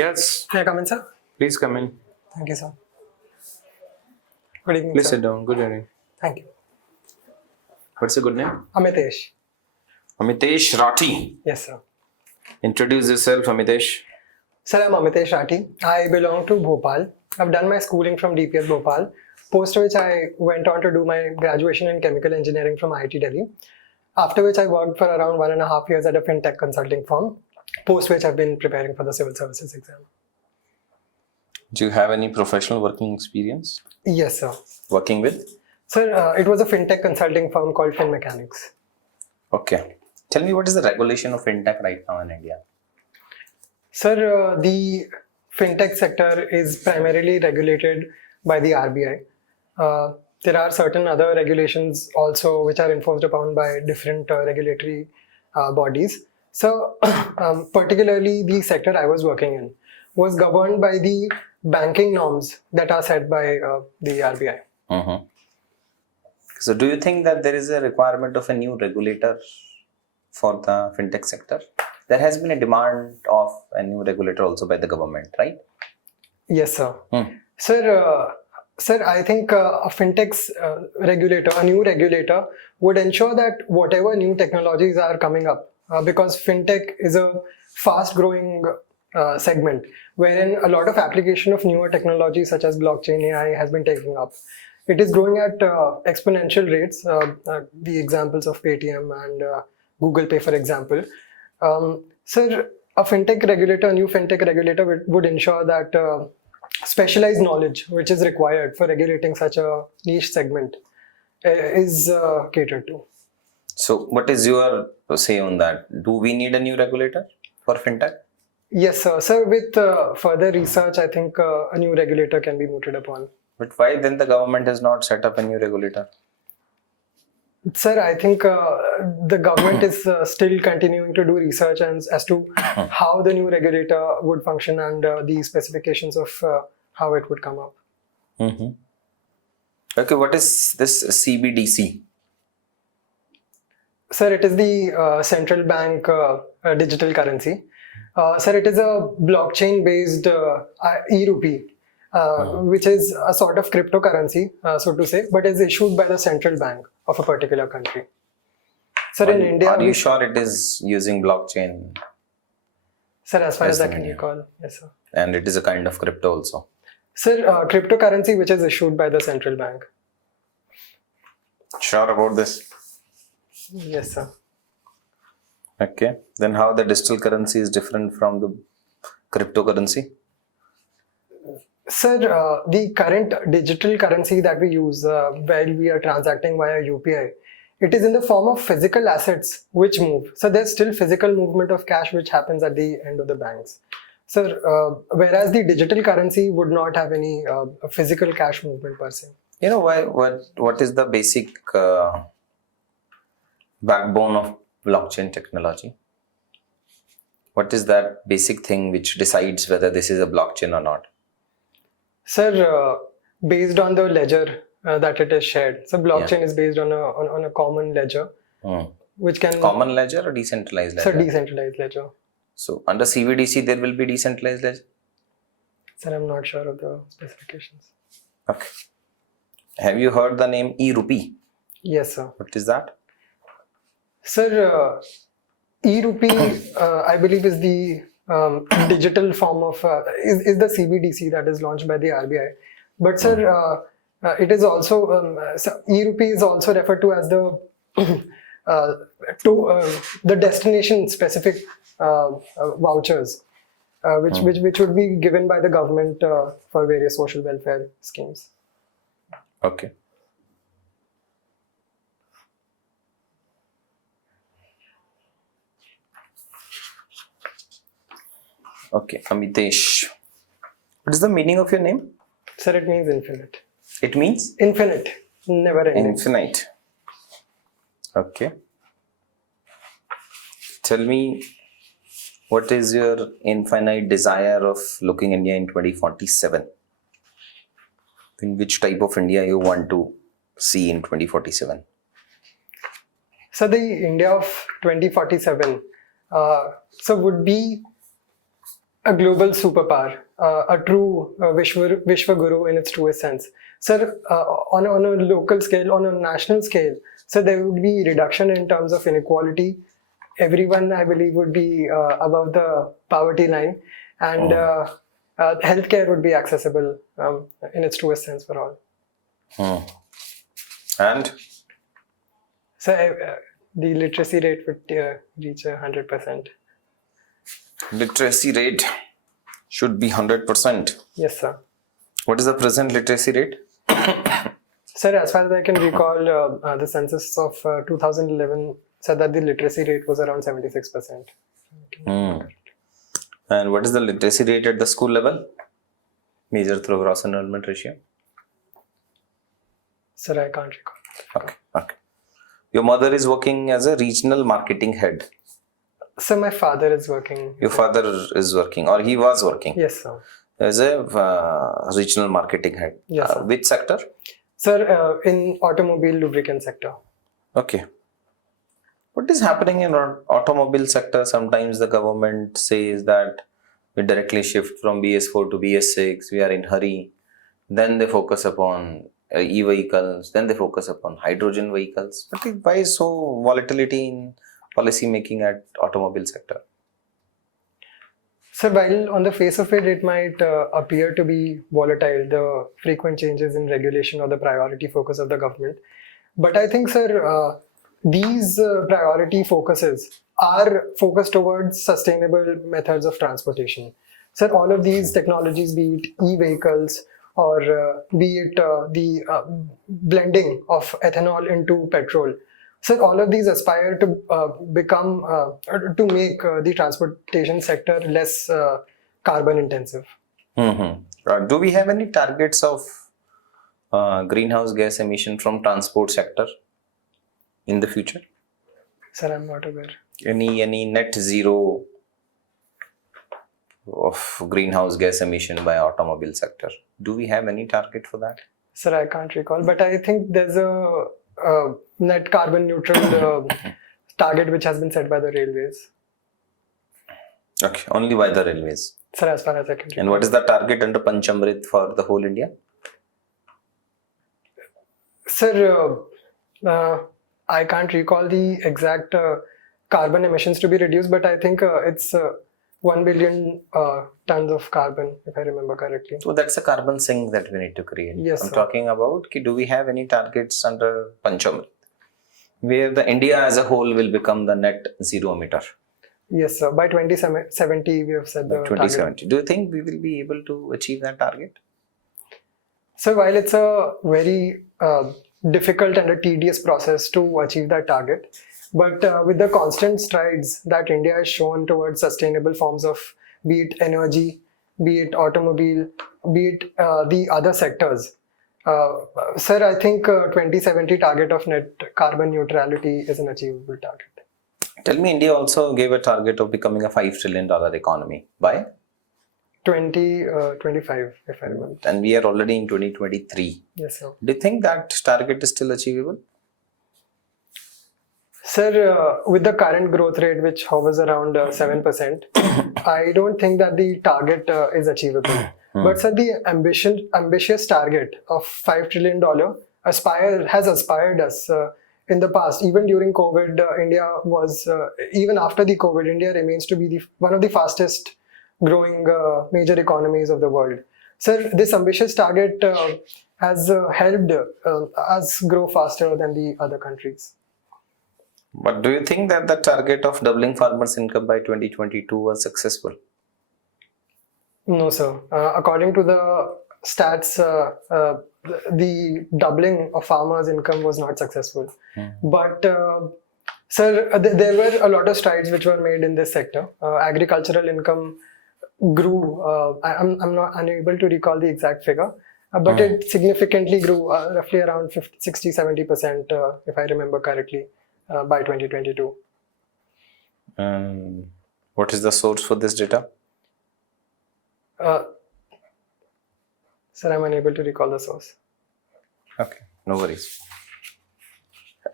Yes, May I come in, sir? please come in. Thank you, sir. Good evening, Please sir. sit down. Good evening. Thank you. What's your good name? Amitesh. Amitesh Rathi. Yes, sir. Introduce yourself, Amitesh. Sir, I'm Amitesh Rathi. I belong to Bhopal. I've done my schooling from DPS Bhopal, post which I went on to do my graduation in chemical engineering from IIT Delhi. After which I worked for around 1.5 years at a fintech consulting firm, post which I've been preparing for the civil services exam. Do you have any professional working experience? Yes, sir. Working with? Sir, it was a fintech consulting firm called FinMechanics. Okay. Tell me, what is the regulation of fintech right now in India? Sir, the fintech sector is primarily regulated by the RBI. There are certain other regulations also which are enforced upon by different regulatory bodies. So, particularly the sector I was working in was governed by the banking norms that are set by the RBI. Mm-hmm. So do you think that there is a requirement of a new regulator for the fintech sector? There has been a demand of a new regulator also by the government, right? Yes, sir. Sir, I think a fintech's regulator, a new regulator, would ensure that whatever new technologies are coming up, because fintech is a fast-growing segment, wherein a lot of application of newer technologies such as blockchain, AI has been taking up. It is growing at exponential rates. The examples of Paytm and Google Pay, for example. Sir, a fintech regulator, a new fintech regulator would ensure that specialized knowledge, which is required for regulating such a niche segment, is catered to. So what is your say on that? Do we need a new regulator for fintech? Yes, sir. Sir, with further research, I think a new regulator can be mooted upon. But why then the government has not set up a new regulator? Sir, I think the government is still continuing to do research as to how the new regulator would function and the specifications of how it would come up. Mm-hmm. Okay, what is this CBDC? Sir, it is the central bank digital currency. Sir, it is a blockchain-based e-rupee, which is a sort of cryptocurrency, so to say, but is issued by the central bank of a particular country. Sir, in India... Are you sure it is using blockchain? Sir, as far as I can recall, yes, sir. And it is a kind of crypto also? Sir, cryptocurrency which is issued by the central bank. Sure about this? Yes, sir. Okay. Then how the digital currency is different from the cryptocurrency? Sir, the current digital currency that we use while we are transacting via UPI, it is in the form of physical assets which move. So there's still physical movement of cash which happens at the end of the banks. Sir, whereas the digital currency would not have any physical cash movement per se. You know, what is the basic backbone of blockchain technology? What is that basic thing which decides whether this is a blockchain or not? Sir, based on the ledger that it is shared. So blockchain is based on a common ledger, which can... Common ledger or decentralized ledger? Sir, decentralized ledger. So under CBDC, there will be decentralized ledger? Sir, I'm not sure of the specifications. Okay. Have you heard the name e-rupee? Yes, sir. What is that? Sir, e-rupee, I believe, is the digital form of, is the CBDC that is launched by the RBI. But sir, it is also, e-rupee is also referred to as the destination specific vouchers, which would be given by the government for various social welfare schemes. Okay. Okay, Amitesh. What is the meaning of your name? Sir, it means infinite. It means? Infinite. Never ending. Infinite. Okay. Tell me, what is your infinite desire of looking India in 2047? In which type of India you want to see in 2047? So the India of 2047 would be a global superpower, a true Vishwa Guru in its truest sense. Sir, on a local scale, on a national scale, so there would be reduction in terms of inequality. Everyone, I believe, would be above the poverty line, and healthcare would be accessible in its truest sense for all. And So the literacy rate would reach 100%. literacy rate should be 100%. Yes, sir. What is the present literacy rate? Sir, as far as I can recall, the census of 2011 said that the literacy rate was around 76%. And what is the literacy rate at the school level? Measured through gross enrollment ratio? Sir, I can't recall. Okay. Your mother is working as a regional marketing head. Sir, my father is working. Your father is working, or he was working Yes, sir. as a regional marketing head. Yes, sir. Which sector? Sir, in automobile lubricant sector. Okay. What is happening in automobile sector? Sometimes the government says that we directly shift from BS4 to BS6. We are in hurry. Then they focus upon e-vehicles. Then they focus upon hydrogen vehicles. But why so volatility in policy making at automobile sector? Sir, while on the face of it, it might appear to be volatile, the frequent changes in regulation or the priority focus of the government. But I think, sir, these priority focuses are focused towards sustainable methods of transportation. Sir, all of these technologies, be it e-vehicles or be it the blending of ethanol into petrol, so all of these aspire to become to make the transportation sector less carbon intensive. Do we have any targets of greenhouse gas emission from transport sector in the future? Sir, I'm not aware. Any net zero of greenhouse gas emission by automobile sector? Do we have any target for that? Sir, I can't recall, but I think there's a net carbon neutral target which has been set by the railways. Okay, only by the railways. Sir, as far as I can recall. And what is the target under Panchamrit for the whole India? Sir, I can't recall the exact carbon emissions to be reduced, but I think it's 1 billion tons of carbon, if I remember correctly. So that's a carbon sink that we need to create. Yes, I'm sir. talking about, do we have any targets under Panchamrit, where the India as a whole will become the net zero emitter? Yes, sir. By 2070, we have set the 2070. Do you think we will be able to achieve that target? So while it's a very difficult and a tedious process to achieve that target, but with the constant strides that India has shown towards sustainable forms of, be it energy, be it automobile, be it the other sectors, sir, I think 2070 target of net carbon neutrality is an achievable target. Tell me, India also gave a target of becoming a $5 trillion economy by 2025, if I remember. And we are already in 2023. Yes, sir. Do you think that target is still achievable? Sir, with the current growth rate, which hovers around 7%, I don't think that the target is achievable. But sir, the ambitious target of $5 trillion has aspired us in the past. Even during COVID, India was, even after the COVID, India remains to be one of the fastest growing major economies of the world. Sir, this ambitious target has helped us grow faster than the other countries. But do you think that the target of doubling farmers' income by 2022 was successful? No, sir. According to the stats, the doubling of farmers' income was not successful. But, sir, there were a lot of strides which were made in this sector. Agricultural income grew. I'm not unable to recall the exact figure, but it significantly grew, roughly around 60-70%, if I remember correctly, by 2022. What is the source for this data? Sir, I'm unable to recall the source. Okay, no worries.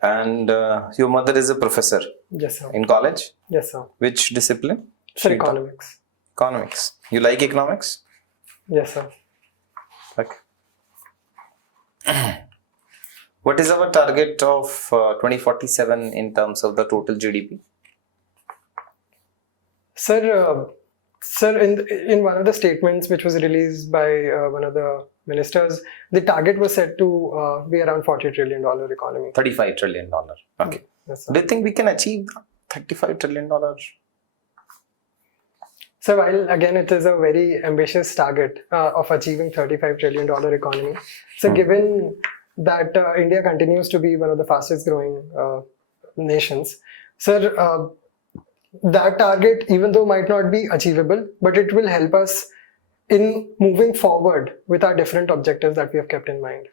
And your mother is a professor? Yes, sir. In college? Yes, sir. Which discipline? Sir, economics. Economics. You like economics? Yes, sir. Okay. What is our target of 2047 in terms of the total GDP? Sir, in one of the statements which was released by one of the ministers, the target was set to be around $40 trillion economy. $35 trillion. Okay. Yes, sir. Do you think we can achieve $35 trillion? So while again it is a very ambitious target of achieving $35 trillion economy, so given that India continues to be one of the fastest growing nations, sir, that target, even though might not be achievable, but it will help us in moving forward with our different objectives that we have kept in mind.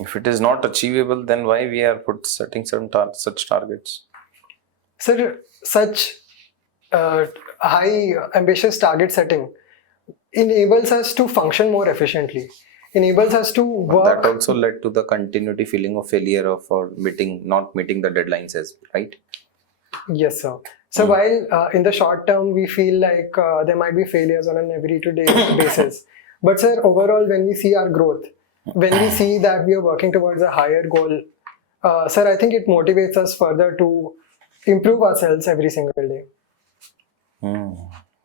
If it is not achievable, then why we are setting some such targets? Sir, such high ambitious target setting enables us to function more efficiently, enables us to work. But that also led to the continuity feeling of failure of not meeting the deadlines as well, right? Yes, sir. So while in the short term we feel like there might be failures on an every-day basis, but sir, overall when we see our growth, when we see that we are working towards a higher goal, sir, I think it motivates us further to improve ourselves every single day.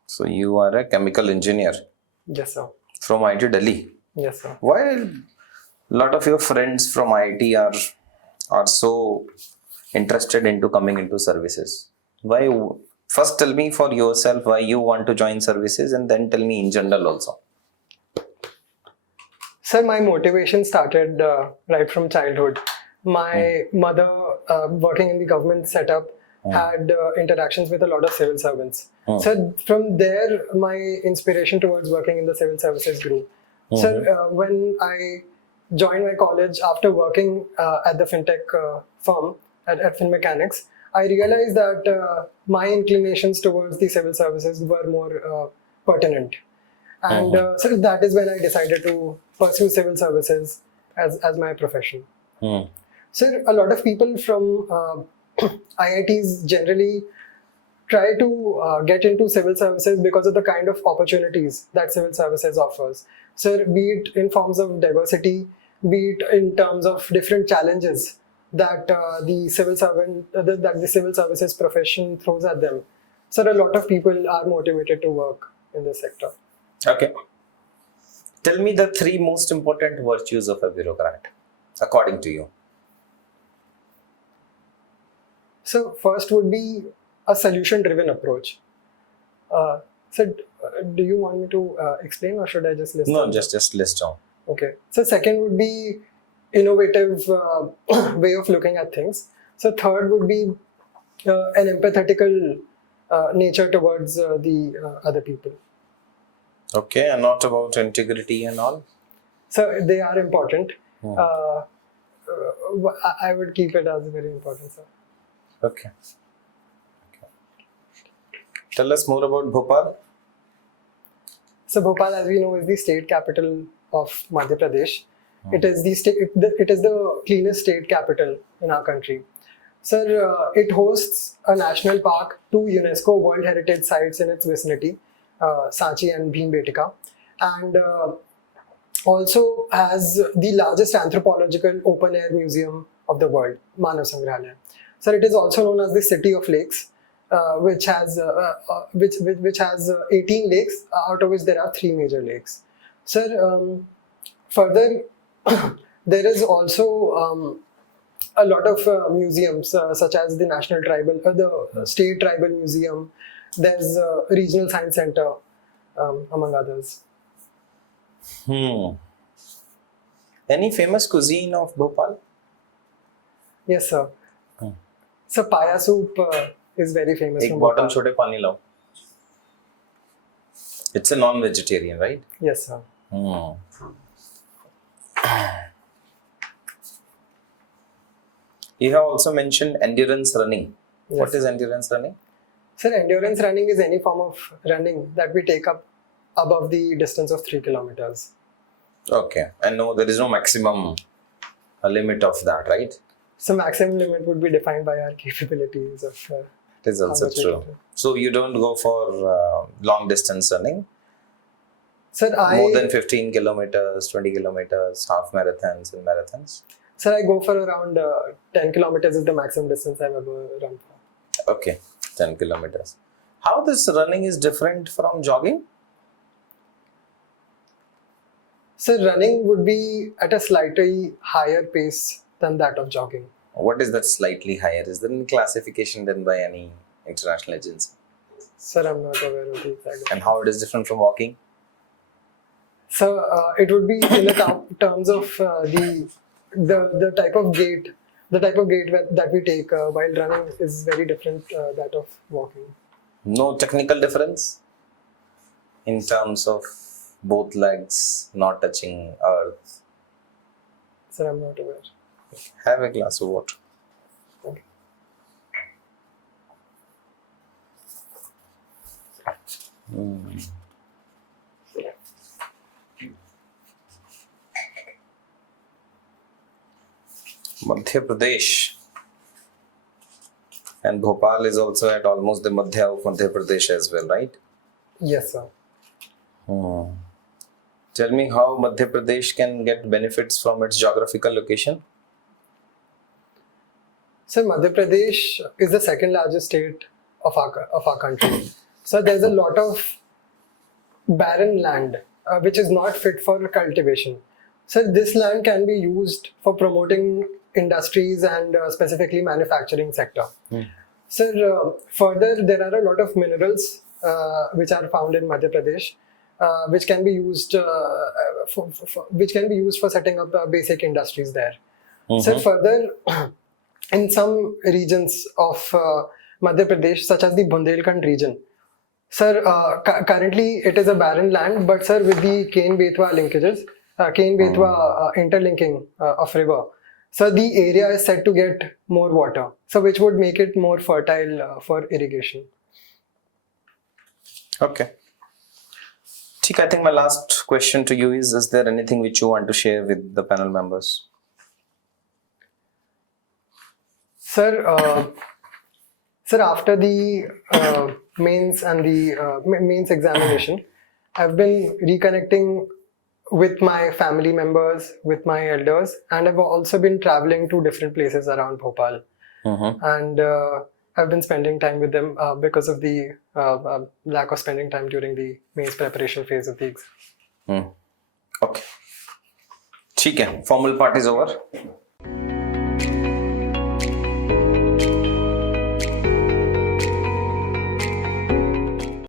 So you are a chemical engineer Yes, sir. from IIT Delhi. Yes, sir. Why a lot of your friends from IIT are so interested into coming into services? Why? First tell me for yourself why you want to join services, and then tell me in general also. Sir, my motivation started right from childhood. My mother, working in the government setup, had interactions with a lot of civil servants. So from there, my inspiration towards working in the civil services grew. Sir, when I joined my college after working at the fintech firm at FinMechanics, I realized that my inclinations towards the civil services were more pertinent. And so that is when I decided to pursue civil services as my profession. So a lot of people from IITs generally try to get into civil services because of the kind of opportunities that civil services offers. So be it in forms of diversity, be it in terms of different challenges that the civil services profession throws at them. So a lot of people are motivated to work in this sector. Okay. Tell me the 3 most important virtues of a bureaucrat, according to you. So first would be a solution-driven approach. So do you want me to explain, or should I just list? No, just list down. Okay. So second would be innovative way of looking at things. So third would be an empathetical nature towards the other people. Okay, and not about integrity and all? So they are important. I would keep it as very important, sir. Okay. Tell us more about Bhopal. So Bhopal, as we know, is the state capital of Madhya Pradesh. It is the cleanest state capital in our country. Sir, it hosts a national park, 2 UNESCO World Heritage Sites in its vicinity, Sanchi and Bhimbetka, and also has the largest anthropological open-air museum of the world, Manav Sangrahalaya. Sir, it is also known as the City of Lakes, which has 18 lakes, out of which there are 3 major lakes. Sir, further, there is also a lot of museums, such as the the State Tribal Museum. There's a Regional Science Center, among others. Any famous cuisine of Bhopal? Yes, sir. So paya soup is very famous. Ek bottle chote pani lao. It's a non-vegetarian, right? Yes, sir. You have also mentioned endurance running. Yes. What is endurance running? Sir, endurance running is any form of running that we take up above the distance of 3 kilometers. Okay. And no, there is no maximum limit of that, right? So maximum limit would be defined by our capabilities of It is also much I true. can. So you don't go for long distance running? Sir, More than 15 kilometers, 20 kilometers, half marathons and marathons? Sir, I go for around 10 kilometers is the maximum distance I've ever run for. Okay, 10 kilometers. How this running is different from jogging? Sir, running would be at a slightly higher pace than that of jogging. What is that slightly higher? Is there any classification done by any international agency? Sir, I'm not aware of the exact. And how it is different from walking? So it would be in the terms of the type of gait, that we take while running is very different that of walking. No technical difference in terms of both legs not touching earth. Sir, I'm not aware. Have a glass of water. Okay. Madhya Pradesh. And Bhopal is also at almost the Madhya of Madhya Pradesh as well, right? Yes, sir. Tell me how Madhya Pradesh can get benefits from its geographical location. Sir, Madhya Pradesh is the second largest state of our country. So there's a lot of barren land which is not fit for cultivation. So this land can be used for promoting industries and specifically manufacturing sector. Sir, further there are a lot of minerals which are found in Madhya Pradesh, which can be used for setting up basic industries there. Sir, further, in some regions of Madhya Pradesh, such as the Bundelkhand region, sir, currently it is a barren land, but sir, with the Ken-Betwa linkages, Ken-Betwa interlinking of river, so the area is said to get more water, so which would make it more fertile for irrigation. Okay. Thik, I think my last question to you is there anything which you want to share with the panel members? Sir, sir, after the mains and the mains examination, I've been reconnecting with my family members, with my elders, and I've also been traveling to different places around Bhopal. And I've been spending time with them because of the lack of spending time during the mains preparation phase of the exam. Okay. ठीक है, formal part is over.